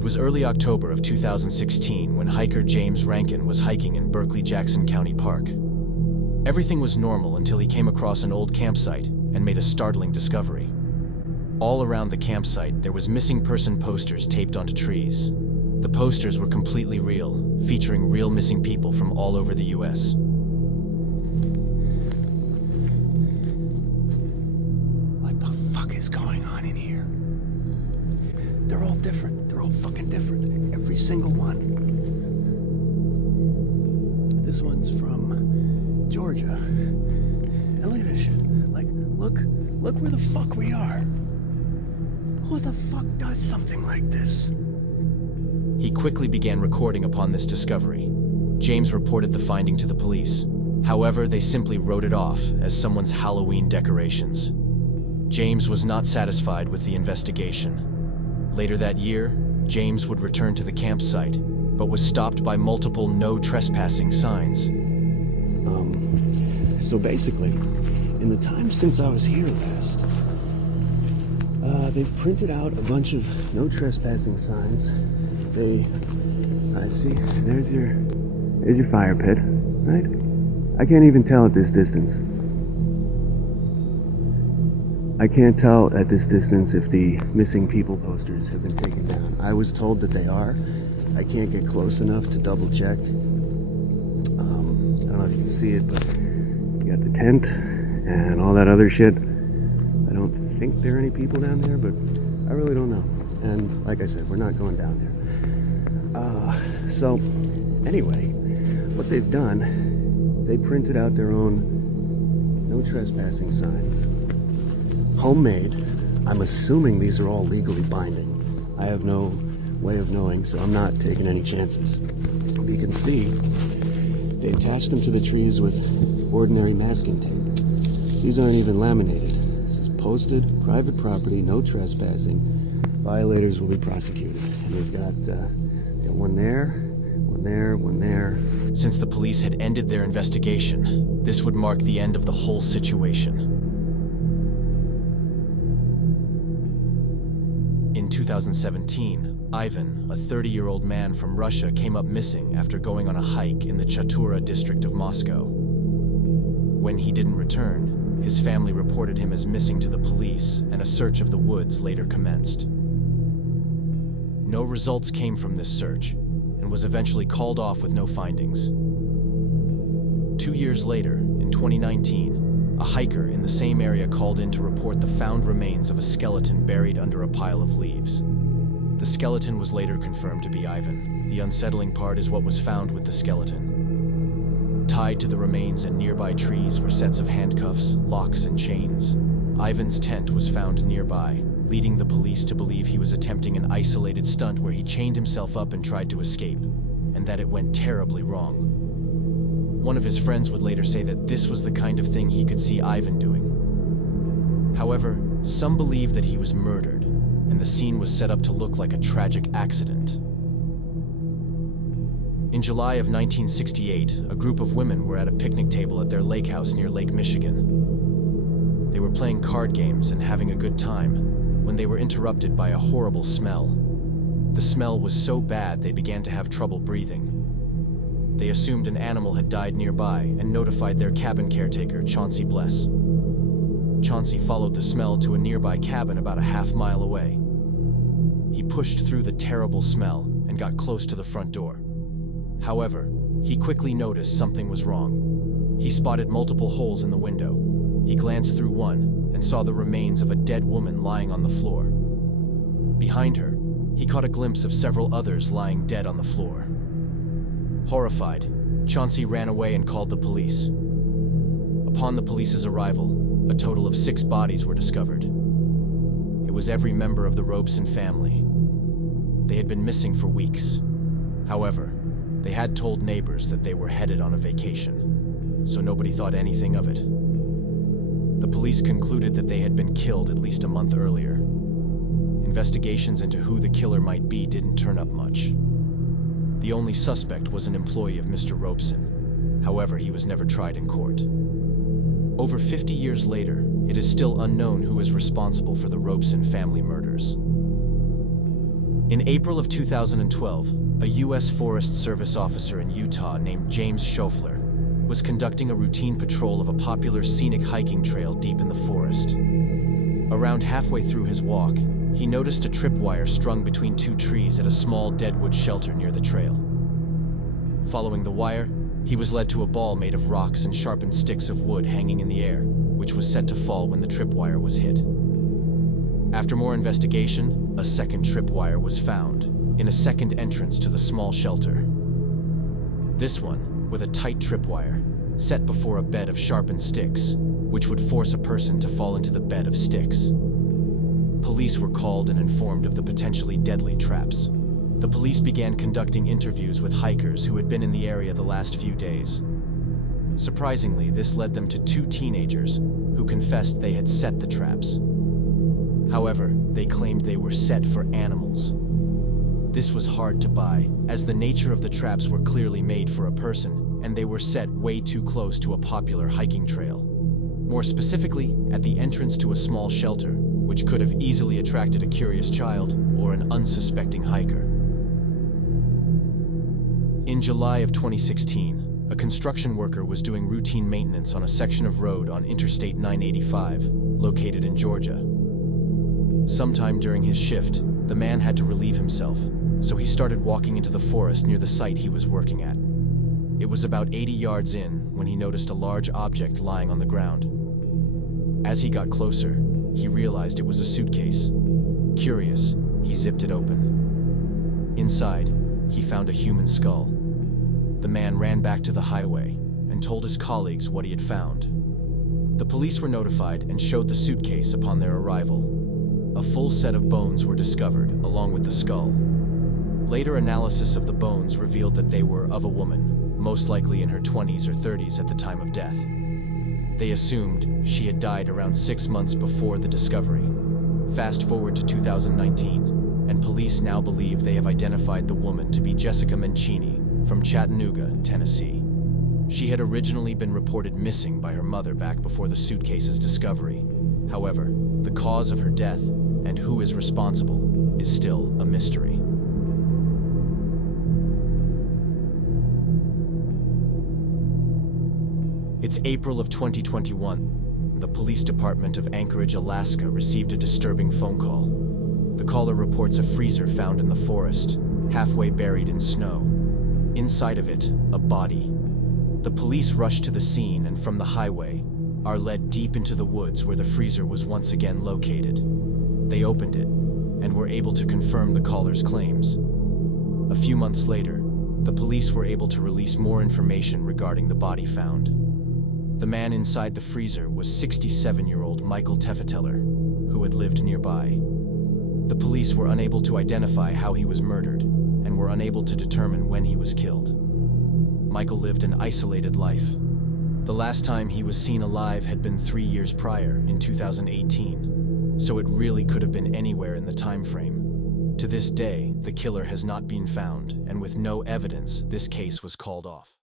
It was early October of 2016 when hiker James Rankin was hiking in Berkeley-Jackson County Park. Everything was normal until he came across an old campsite and made a startling discovery. All around the campsite, there was missing person posters taped onto trees. The posters were completely real, featuring real missing people from all over the US. What the fuck is going on in here? They're all different. They're all fucking different. Every single one. This one's from Georgia. And look at this shit. Like, look where the fuck we are. Who the fuck does something like this? He quickly began recording upon this discovery. James reported the finding to the police. However, they simply wrote it off as someone's Halloween decorations. James was not satisfied with the investigation. Later that year, James would return to the campsite, but was stopped by multiple no trespassing signs. So basically, in the time since I was here last, they've printed out a bunch of no trespassing signs. I see, there's your fire pit, right? I can't even tell at this distance. I can't tell at this distance if the missing people posters have been taken down. I was told that they are. I can't get close enough to double check. I don't know if you can see it, but you got the tent and all that other shit. I don't think there are any people down there, but I really don't know. And like I said, we're not going down there. So anyway, what they've done, they printed out their own no trespassing signs. Homemade. I'm assuming these are all legally binding. I have no way of knowing, so I'm not taking any chances. You can see they attached them to the trees with ordinary masking tape. These aren't even laminated. This is posted, private property, no trespassing. Violators will be prosecuted. And we've got one there, one there, one there. Since the police had ended their investigation, this would mark the end of the whole situation. In 2017, Ivan, a 30-year-old man from Russia, came up missing after going on a hike in the Chatura district of Moscow. When he didn't return, his family reported him as missing to the police, and a search of the woods later commenced. No results came from this search, and was eventually called off with no findings. 2 years later, in 2019, a hiker in the same area called in to report the found remains of a skeleton buried under a pile of leaves. The skeleton was later confirmed to be Ivan. The unsettling part is what was found with the skeleton. Tied to the remains and nearby trees were sets of handcuffs, locks, and chains. Ivan's tent was found nearby, leading the police to believe he was attempting an isolated stunt where he chained himself up and tried to escape, and that it went terribly wrong. One of his friends would later say that this was the kind of thing he could see Ivan doing. However, some believe that he was murdered, and the scene was set up to look like a tragic accident. In July of 1968, a group of women were at a picnic table at their lake house near Lake Michigan. They were playing card games and having a good time when they were interrupted by a horrible smell. The smell was so bad they began to have trouble breathing. They assumed an animal had died nearby and notified their cabin caretaker, Chauncey Bless. Chauncey followed the smell to a nearby cabin about a half-mile away. He pushed through the terrible smell and got close to the front door. However, he quickly noticed something was wrong. He spotted multiple holes in the window. He glanced through one and saw the remains of a dead woman lying on the floor. Behind her, he caught a glimpse of several others lying dead on the floor. Horrified, Chauncey ran away and called the police. Upon the police's arrival, a total of 6 bodies were discovered. It was every member of the Robeson family. They had been missing for weeks. However, they had told neighbors that they were headed on a vacation, so nobody thought anything of it. The police concluded that they had been killed at least a month earlier. Investigations into who the killer might be didn't turn up much. The only suspect was an employee of Mr. Robeson. However, he was never tried in court. Over 50 years later, it is still unknown who is responsible for the Robeson family murders. In April of 2012, a U.S. Forest Service officer in Utah named James Schofler was conducting a routine patrol of a popular scenic hiking trail deep in the forest. Around halfway through his walk, he noticed a tripwire strung between two trees at a small deadwood shelter near the trail. Following the wire, he was led to a ball made of rocks and sharpened sticks of wood hanging in the air, which was set to fall when the tripwire was hit. After more investigation, a second tripwire was found in a second entrance to the small shelter. This one, with a tight tripwire, set before a bed of sharpened sticks, which would force a person to fall into the bed of sticks. Police were called and informed of the potentially deadly traps. The police began conducting interviews with hikers who had been in the area the last few days. Surprisingly, this led them to two teenagers who confessed they had set the traps. However, they claimed they were set for animals. This was hard to buy, as the nature of the traps were clearly made for a person, and they were set way too close to a popular hiking trail. More specifically, at the entrance to a small shelter, which could have easily attracted a curious child or an unsuspecting hiker. In July of 2016, a construction worker was doing routine maintenance on a section of road on Interstate 985, located in Georgia. Sometime during his shift, the man had to relieve himself, so he started walking into the forest near the site he was working at. It was about 80 yards in when he noticed a large object lying on the ground. As he got closer, he realized it was a suitcase. Curious, he zipped it open. Inside, he found a human skull. The man ran back to the highway and told his colleagues what he had found. The police were notified and showed the suitcase upon their arrival. A full set of bones were discovered, along with the skull. Later analysis of the bones revealed that they were of a woman, most likely in her 20s or 30s at the time of death. They assumed she had died around 6 months before the discovery. Fast forward to 2019, and police now believe they have identified the woman to be Jessica Mancini from Chattanooga, Tennessee. She had originally been reported missing by her mother back before the suitcase's discovery. However, the cause of her death and who is responsible is still a mystery. It's April of 2021. The police department of Anchorage, Alaska received a disturbing phone call. The caller reports a freezer found in the forest, halfway buried in snow. Inside of it, a body. The police rush to the scene and from the highway are led deep into the woods where the freezer was once again located. They opened it and were able to confirm the caller's claims. A few months later, the police were able to release more information regarding the body found. The man inside the freezer was 67-year-old Michael Tefeteller, who had lived nearby. The police were unable to identify how he was murdered and were unable to determine when he was killed. Michael lived an isolated life. The last time he was seen alive had been 3 years prior, in 2018, so it really could have been anywhere in the time frame. To this day, the killer has not been found, and with no evidence, this case was called off.